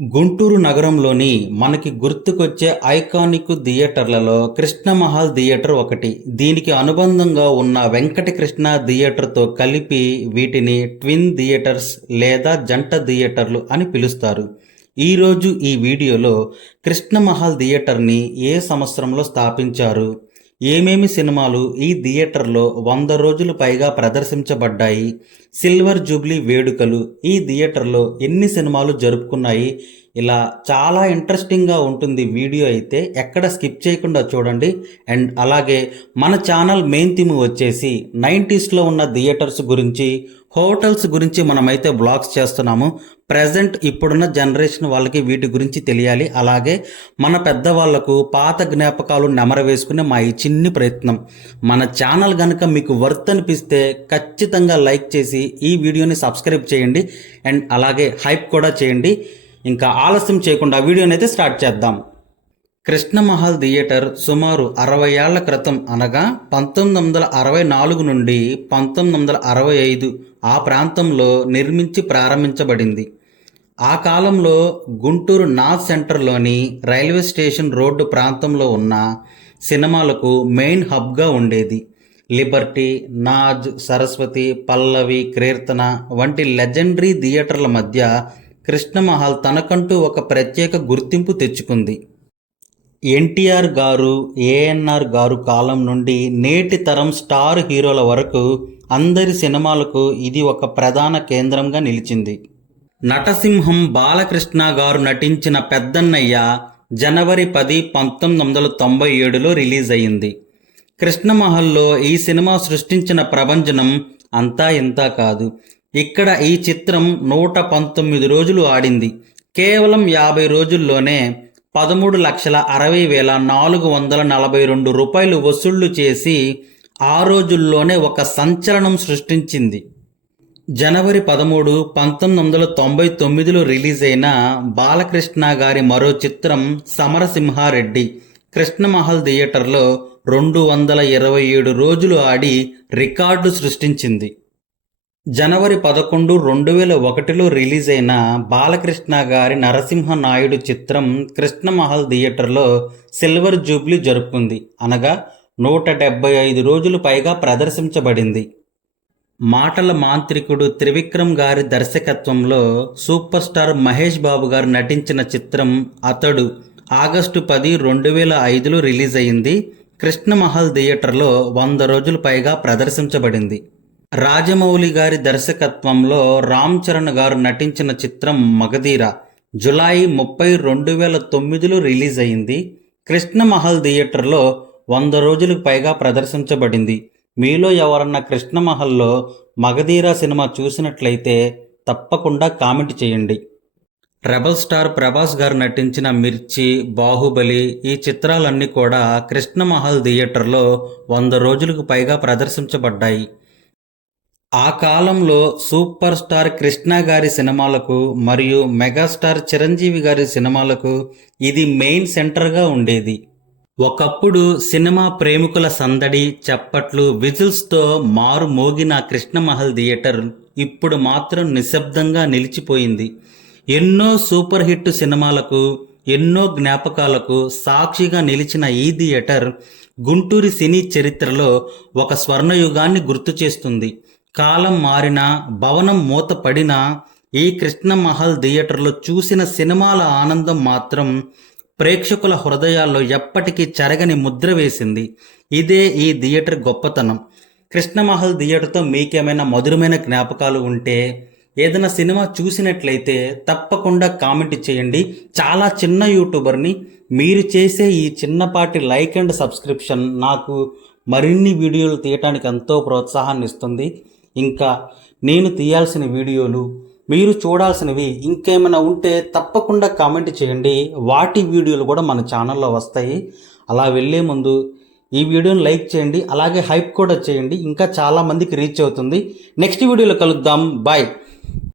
గుంటూరు నగరంలోని మనకి గుర్తుకొచ్చే ఐకానిక్ థియేటర్లలో కృష్ణమహల్ థియేటర్ ఒకటి. దీనికి అనుబంధంగా ఉన్న వెంకటకృష్ణ థియేటర్తో కలిపి వీటిని ట్విన్ థియేటర్స్ లేదా జంట థియేటర్లు అని పిలుస్తారు. ఈరోజు ఈ వీడియోలో కృష్ణమహల్ థియేటర్ని ఏ సంవత్సరంలో స్థాపించారు, ఏమేమి సినిమాలు ఈ థియేటర్లో 100 రోజులు పైగా ప్రదర్శించబడ్డాయి, సిల్వర్ జూబ్లీ వేడుకలు ఈ థియేటర్లో ఎన్ని సినిమాలు జరుపుకున్నాయి, ఇలా చాలా ఇంట్రెస్టింగ్గా ఉంటుంది వీడియో. అయితే ఎక్కడ స్కిప్ చేయకుండా చూడండి. అండ్ అలాగే మన ఛానల్ మెయిన్ థీమ్ వచ్చేసి 90స్లో ఉన్న థియేటర్స్ గురించి, హోటల్స్ గురించి మనమైతే బ్లాగ్స్ చేస్తున్నాము. ప్రజెంట్ ఇప్పుడున్న జనరేషన్ వాళ్ళకి వీటి గురించి తెలియాలి. అలాగే మన పెద్దవాళ్లకు పాత జ్ఞాపకాలు నెమరవేసుకునే మా ఈ చిన్ని ప్రయత్నం. మన ఛానల్ కనుక మీకు వర్త్ అనిపిస్తే ఖచ్చితంగా లైక్ చేసి ఈ వీడియోని సబ్స్క్రైబ్ చేయండి. అండ్ అలాగే హైప్ కూడా చేయండి. ఇంకా ఆలస్యం చేయకుండా వీడియోని అయితే స్టార్ట్ చేద్దాం. కృష్ణమహల్ థియేటర్ సుమారు 60 ఏళ్ల క్రితం అనగా 1964 నుండి 1965 ఆ ప్రాంతంలో నిర్మించి ప్రారంభించబడింది. ఆ కాలంలో గుంటూరు నార్త్ సెంటర్లోని రైల్వే స్టేషన్ రోడ్డు ప్రాంతంలో ఉన్న సినిమాలకు మెయిన్ హబ్గా ఉండేది. లిబర్టీ, నాజ్, సరస్వతి, పల్లవి, కీర్తన వంటి లెజెండరీ థియేటర్ల మధ్య కృష్ణమహల్ తనకంటూ ఒక ప్రత్యేక గుర్తింపు తెచ్చుకుంది. ఎన్టీఆర్ గారు, ఏఎన్ఆర్ గారు కాలం నుండి నేటి తరం స్టార్ హీరోల వరకు అందరి సినిమాలకు ఇది ఒక ప్రధాన కేంద్రంగా నిలిచింది. నటసింహం బాలకృష్ణ గారు నటించిన పెద్దన్నయ్య జనవరి 10, 1997లో రిలీజ్ అయింది. కృష్ణమహల్లో ఈ సినిమా సృష్టించిన ప్రభంజనం అంతా ఇంతా కాదు. ఇక్కడ ఈ చిత్రం 119 రోజులు ఆడింది. కేవలం 50 రోజుల్లోనే 13,60,442 రూపాయలు వసూళ్లు చేసి ఆ రోజుల్లోనే ఒక సంచలనం సృష్టించింది. జనవరి 13, 1999లో రిలీజ్ అయిన బాలకృష్ణ గారి మరో చిత్రం సమరసింహారెడ్డి కృష్ణమహల్ థియేటర్లో 227 రోజులు ఆడి రికార్డు సృష్టించింది. జనవరి 11, 2001లో రిలీజ్ అయిన బాలకృష్ణ గారి నరసింహనాయుడు చిత్రం కృష్ణమహల్ థియేటర్లో సిల్వర్ జూబ్లీ జరుపుకుంది. అనగా 175 రోజులు పైగా ప్రదర్శించబడింది. మాటల మాంత్రికుడు త్రివిక్రమ్ గారి దర్శకత్వంలో సూపర్ స్టార్ మహేష్ బాబు గారు నటించిన చిత్రం అతడు ఆగస్టు 10, 2005లో రిలీజ్ అయింది. కృష్ణమహల్ థియేటర్లో 100 రోజులు పైగా ప్రదర్శించబడింది. రాజమౌళి గారి దర్శకత్వంలో రామ్ చరణ్ గారు నటించిన చిత్రం మగధీర జులై 30, 2009లో రిలీజ్ అయింది. కృష్ణమహల్ థియేటర్లో 100 రోజులకు పైగా ప్రదర్శించబడింది. మీలో ఎవరన్నా కృష్ణమహల్లో మగధీర సినిమా చూసినట్లయితే తప్పకుండా కామెంట్ చేయండి. రెబల్ స్టార్ ప్రభాస్ గారు నటించిన మిర్చి, బాహుబలి ఈ చిత్రాలన్నీ కూడా కృష్ణమహల్ థియేటర్లో 100 రోజులకు పైగా ప్రదర్శించబడ్డాయి. ఆ కాలంలో సూపర్ స్టార్ కృష్ణ గారి సినిమాలకు మరియు మెగాస్టార్ చిరంజీవి గారి సినిమాలకు ఇది మెయిన్ సెంటర్గా ఉండేది. ఒకప్పుడు సినిమా ప్రేమికుల సందడి, చప్పట్లు, విజిల్స్తో మారు మోగిన కృష్ణమహల్ థియేటర్ ఇప్పుడు మాత్రం నిశ్శబ్దంగా నిలిచిపోయింది. ఎన్నో సూపర్ హిట్ సినిమాలకు, ఎన్నో జ్ఞాపకాలకు సాక్షిగా నిలిచిన ఈ థియేటర్ గుంటూరు సినీ చరిత్రలో ఒక స్వర్ణయుగాన్ని గుర్తు చేస్తుంది. కాలం మారినా, భవనం మూతపడినా ఈ కృష్ణమహల్ థియేటర్లో చూసిన సినిమాల ఆనందం మాత్రం ప్రేక్షకుల హృదయాల్లో ఎప్పటికీ చెరగని ముద్ర వేసింది. ఇదే ఈ థియేటర్ గొప్పతనం. కృష్ణమహల్ థియేటర్తో మీకేమైనా మధురమైన జ్ఞాపకాలు ఉంటే, ఏదైనా సినిమా చూసినట్లయితే తప్పకుండా కామెంట్ చేయండి. చాలా చిన్న యూట్యూబర్ని. మీరు చేసే ఈ చిన్నపాటి లైక్ అండ్ సబ్స్క్రిప్షన్ నాకు మరిన్ని వీడియోలు తీయటానికి ఎంతో ప్రోత్సాహాన్ని ఇస్తుంది. ఇంకా నేను తీయాల్సిన వీడియోలు, మీరు చూడాల్సినవి ఇంకేమైనా ఉంటే తప్పకుండా కామెంట్ చేయండి. వాటి వీడియోలు కూడా మన ఛానల్లో వస్తాయి. అలా వెళ్ళే ముందు ఈ వీడియోని లైక్ చేయండి. అలాగే హైప్ కూడా చేయండి. ఇంకా చాలామందికి రీచ్ అవుతుంది. నెక్స్ట్ వీడియోలో కలుద్దాం. బాయ్.